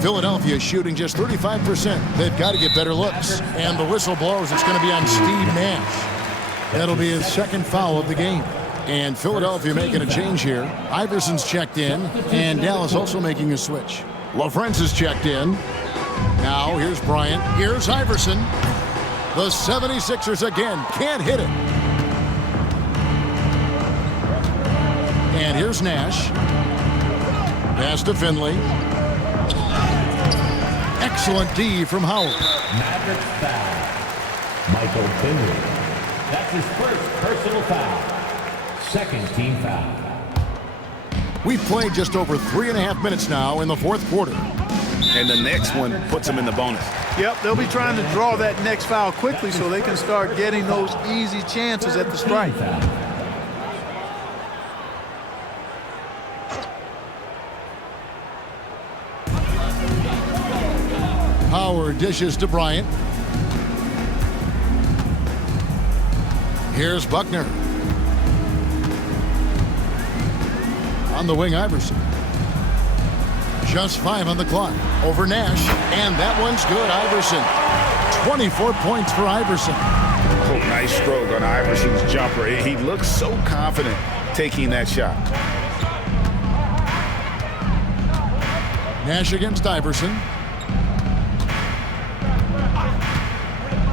Philadelphia shooting just 35%. They've got to get better looks. And the whistle blows. It's going to be on Steve Nash. That'll be his 2nd foul of the game. And Philadelphia making a change here. Iverson's checked in. And Dallas also making a switch. LaFrance is checked in. Now here's Bryant. Here's Iverson. The 76ers again can't hit it. And here's Nash. Pass to Finley. Excellent D from Howard. Mavericks foul. Michael Finley. That's his 1st personal foul. 2nd team foul. We've played just over 3.5 minutes now in the fourth quarter. And the next one puts them in the bonus. Yep, they'll be trying to draw that next foul quickly so they can start getting those easy chances at the strike. Howard dishes to Bryant. Here's Buckner. On the wing, Iverson. Just 5 on the clock. Over Nash. And that one's good. Iverson. 24 points for Iverson. Oh, nice stroke on Iverson's jumper. He looks so confident taking that shot. Nash against Iverson.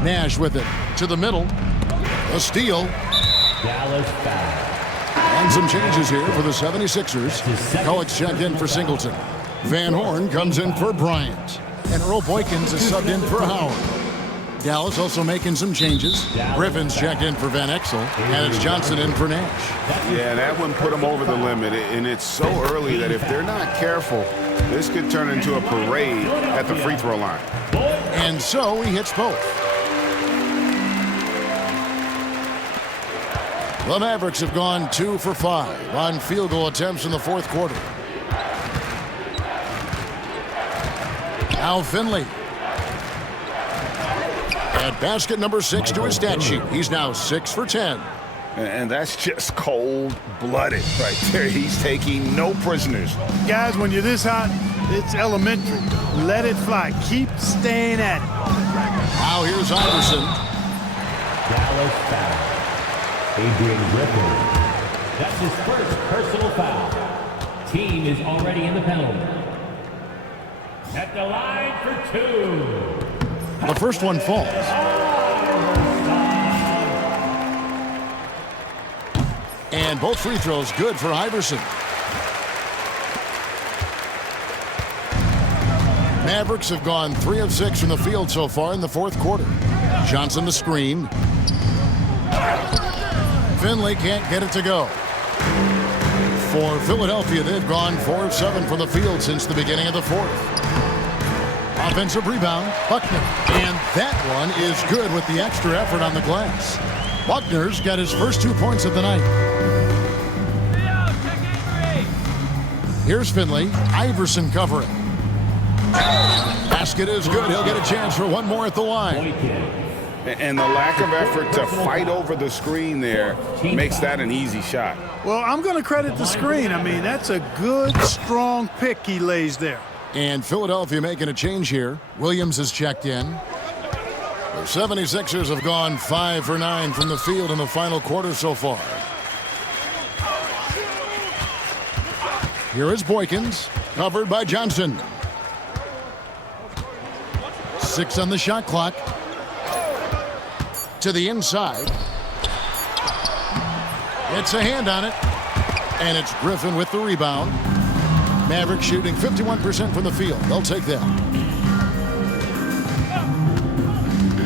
Nash with it to the middle. A steal. Dallas foul. And some changes here for the 76ers. Coates checked in for Singleton. Van Horn comes in for Bryant. And Earl Boykins is subbed in for Howard. Dallas also making some changes. Griffin's checked in for Van Exel, and it's Johnson in for Nash. Yeah, that one put them over the limit, and it's so early that if they're not careful, this could turn into a parade at the free throw line. And so he hits both. The Mavericks have gone 2 for 5 on field goal attempts in the fourth quarter. Now Finley. At basket number 6 to his stat sheet. He's now 6 for 10. And that's just cold-blooded right there. He's taking no prisoners. Guys, when you're this hot, it's elementary. Let it fly. Keep staying at it. Now here's Iverson. Dallas foul. Adrian Griffin. That's his first personal foul. Team is already in the penalty. At the line for 2. The first one falls. And both free throws good for Iverson. Mavericks have gone 3 of 6 from the field so far in the fourth quarter. Johnson the screen. Finley can't get it to go. For Philadelphia, they've gone 4 of 7 from the field since the beginning of the fourth. Offensive rebound, Buckner. And that one is good with the extra effort on the glass. Buckner's got his first 2 points of the night. Here's Finley. Iverson covering. Basket is good. He'll get a chance for one more at the line. And the lack of effort to fight over the screen there makes that an easy shot. Well, I'm going to credit the screen. I mean, that's a good, strong pick he lays there. And Philadelphia making a change here. Williams has checked in. The 76ers have gone 5 for 9 from the field in the final quarter so far. Here is Boykins, covered by Johnson. 6 on the shot clock. To the inside. It's a hand on it. And it's Griffin with the rebound. Mavericks shooting 51% from the field. They'll take that.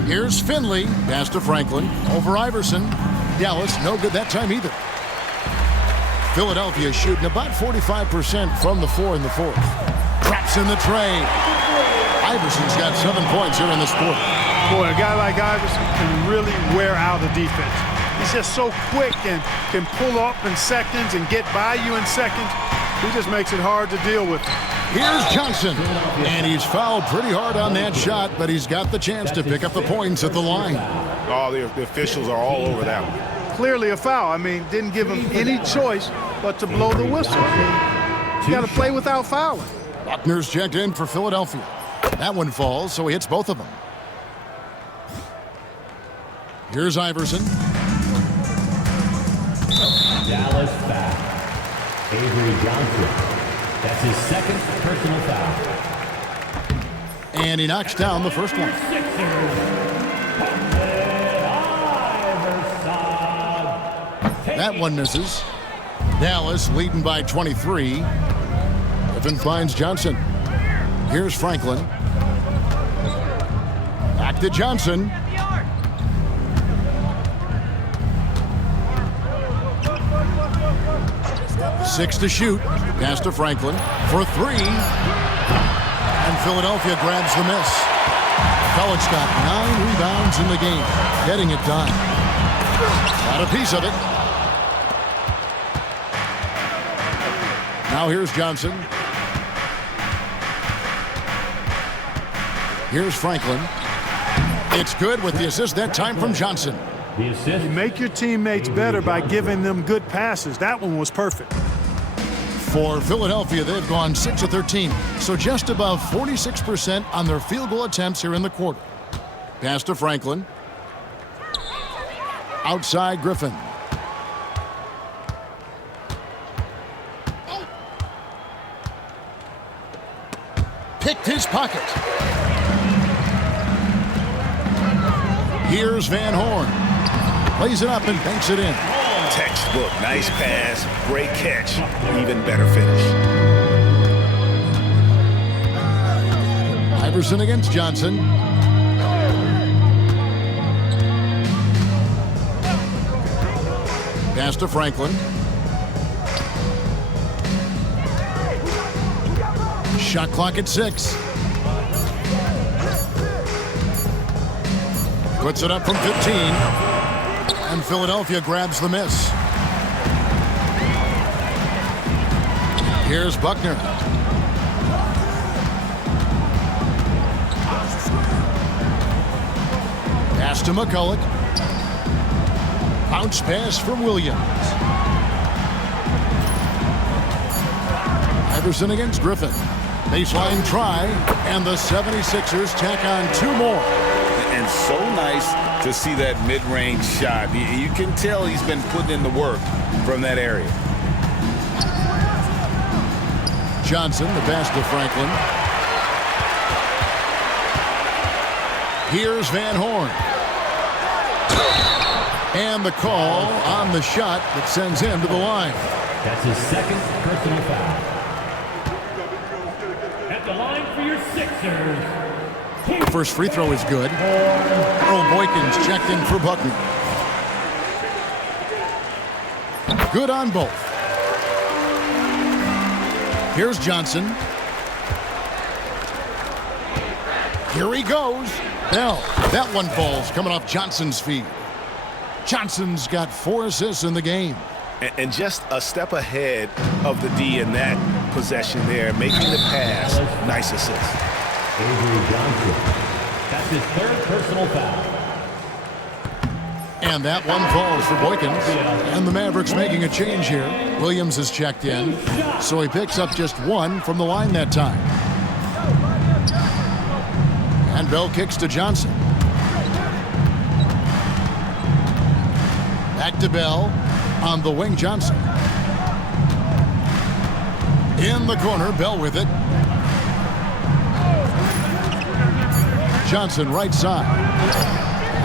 Here's Finley. Pass to Franklin. Over Iverson. Dallas, no good that time either. Philadelphia shooting about 45% from the floor in the fourth. Traps in the tray. Iverson's got 7 points here in this quarter. Boy, a guy like Iverson can really wear out a defense. He's just so quick and can pull up in seconds and get by you in seconds. He just makes it hard to deal with. Here's Johnson. And he's fouled pretty hard on that shot, but he's got the chance to pick up the points at the line. Oh, the officials are all over that one. Clearly a foul. I mean, didn't give him any choice but to blow the whistle. I mean, you got to play without fouling. Buckner's checked in for Philadelphia. That one falls, so he hits both of them. Here's Iverson. Dallas foul. Avery Johnson. That's his second personal foul. And he knocks down the first one. That one misses. Dallas leading by 23. Griffin finds Johnson. Here's Franklin. Back to Johnson. Six to shoot. Pass to Franklin for 3. And Philadelphia grabs the miss. College got 9 rebounds in the game. Getting it done. Got a piece of it. Now here's Johnson. Here's Franklin. It's good with the assist that time from Johnson. The assist. You make your teammates better by giving them good passes. That one was perfect. For Philadelphia, they've gone 6 of 13, so just above 46% on their field goal attempts here in the quarter. Pass to Franklin. Outside Griffin. Picked his pocket. Here's Van Horn. Plays it up and banks it in. Textbook, nice pass, great catch, even better finish. Iverson against Johnson. Pass to Franklin. Shot clock at 6. Puts it up from 15. And Philadelphia grabs the miss. Here's Buckner. Pass to McCulloch. Bounce pass from Williams. Iverson against Griffin. Baseline try, and the 76ers tack on 2 more. And so nice to see that mid-range shot. You can tell he's been putting in the work from that area. Johnson, the pass to Franklin. Here's Van Horn. And the call on the shot that sends him to the line. That's his second personal foul. At the line for your Sixers. First free throw is good. Earl Boykins checked in for Buckner. Good on both. Here's Johnson. Here he goes. Bell. That one falls coming off Johnson's feet. Johnson's got 4 assists in the game. And just a step ahead of the D in that possession there, making the pass. Nice assist. Avery Johnson. That's his 3rd personal foul. And that one falls for Boykins. And the Mavericks making a change here. Williams is checked in, so he picks up just 1 from the line that time. And Bell kicks to Johnson. Back to Bell. On the wing, Johnson. In the corner, Bell with it. Johnson right side.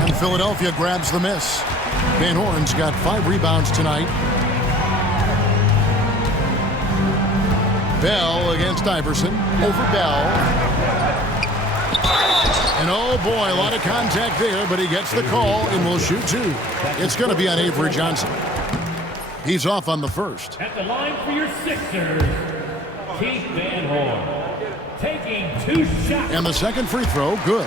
And Philadelphia grabs the miss. Van Horn's got 5 rebounds tonight. Bell against Iverson. Over Bell. And oh boy, a lot of contact there, but he gets the call and will shoot 2. It's going to be on Avery Johnson. He's off on the first. At the line for your Sixers, Keith Van Horn. Taking 2 shots. And the second free throw, good.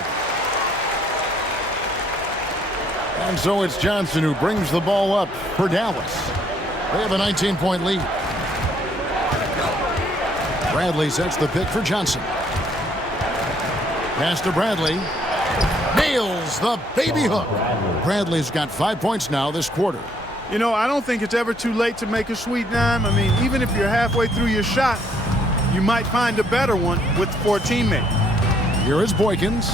And so it's Johnson who brings the ball up for Dallas. They have a 19-point lead. Bradley sets the pick for Johnson. Pass to Bradley. Nails the baby hook. Bradley's got 5 points now this quarter. You know, I don't think it's ever too late to make a sweet dime. I mean, even if you're halfway through your shot, you might find a better one for a teammate. Here is Boykins.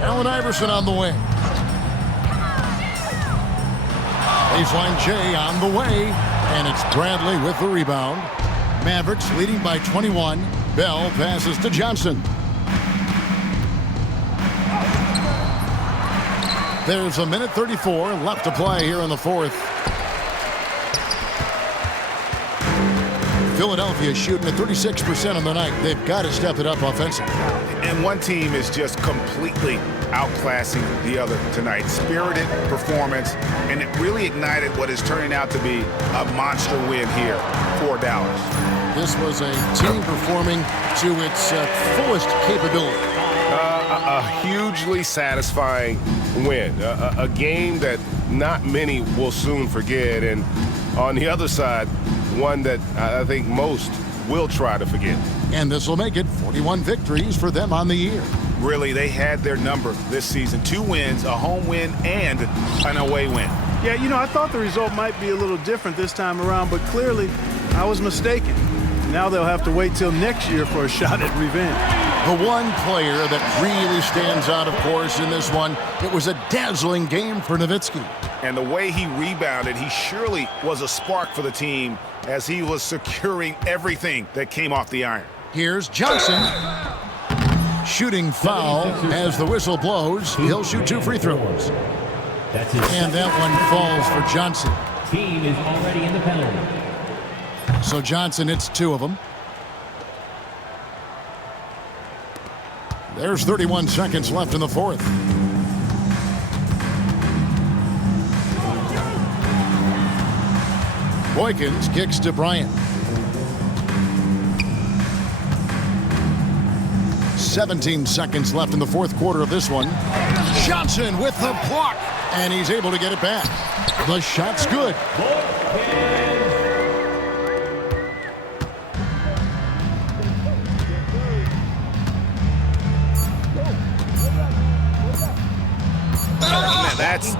Allen Iverson on the way. Baseline J on the way. And it's Bradley with the rebound. Mavericks leading by 21. Bell passes to Johnson. There's a minute 34 left to play here in the 4th. Philadelphia shooting at 36% on the night. They've got to step it up offensively. And one team is just completely outclassing the other tonight. Spirited performance, and it really ignited what is turning out to be a monster win here for Dallas. This was a team performing to its fullest capability. A hugely satisfying win. A game that not many will soon forget. And on the other side, one that I think most will try to forget. And this will make it 41 victories for them on the year. Really, they had their number this season. 2 wins, a home win, and an away win. Yeah, you know, I thought the result might be a little different this time around, but clearly I was mistaken. Now they'll have to wait till next year for a shot at revenge. The one player that really stands out, of course, in this one, it was a dazzling game for Nowitzki. And the way he rebounded, he surely was a spark for the team as he was securing everything that came off the iron. Here's Johnson. Shooting foul as the whistle blows. He'll shoot 2 free throws. And that one falls for Johnson. Team is already in the penalty. So Johnson hits 2 of them. There's 31 seconds left in the 4th. Boykins kicks to Bryant. 17 seconds left in the fourth quarter of this one. Johnson with the block, and he's able to get it back. The shot's good.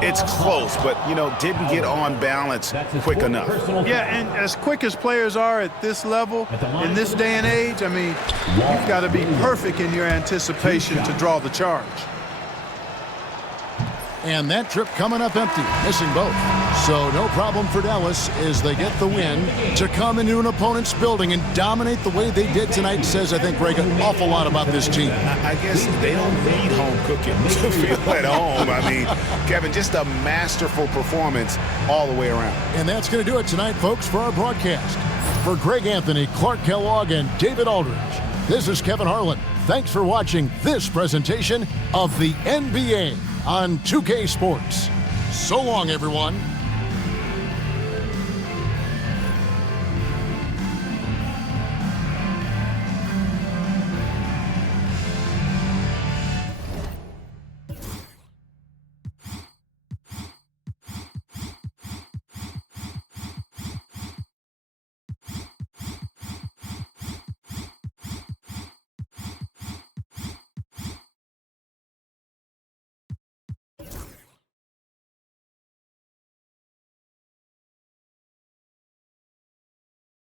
It's close, but, didn't get on balance quick enough. Yeah, and as quick as players are at this level, in this day and age, I mean, you've got to be perfect in your anticipation to draw the charge. And that trip coming up empty, missing both. So no problem for Dallas as they get the win. To come into an opponent's building and dominate the way they did tonight says, I think, Greg, an awful lot about this team. I guess they don't need home cooking to feel at home. I mean, Kevin, just a masterful performance all the way around. And that's going to do it tonight, folks, for our broadcast. For Greg Anthony, Clark Kellogg, and David Aldridge, this is Kevin Harlan. Thanks for watching this presentation of the NBA on 2K Sports. So long, everyone.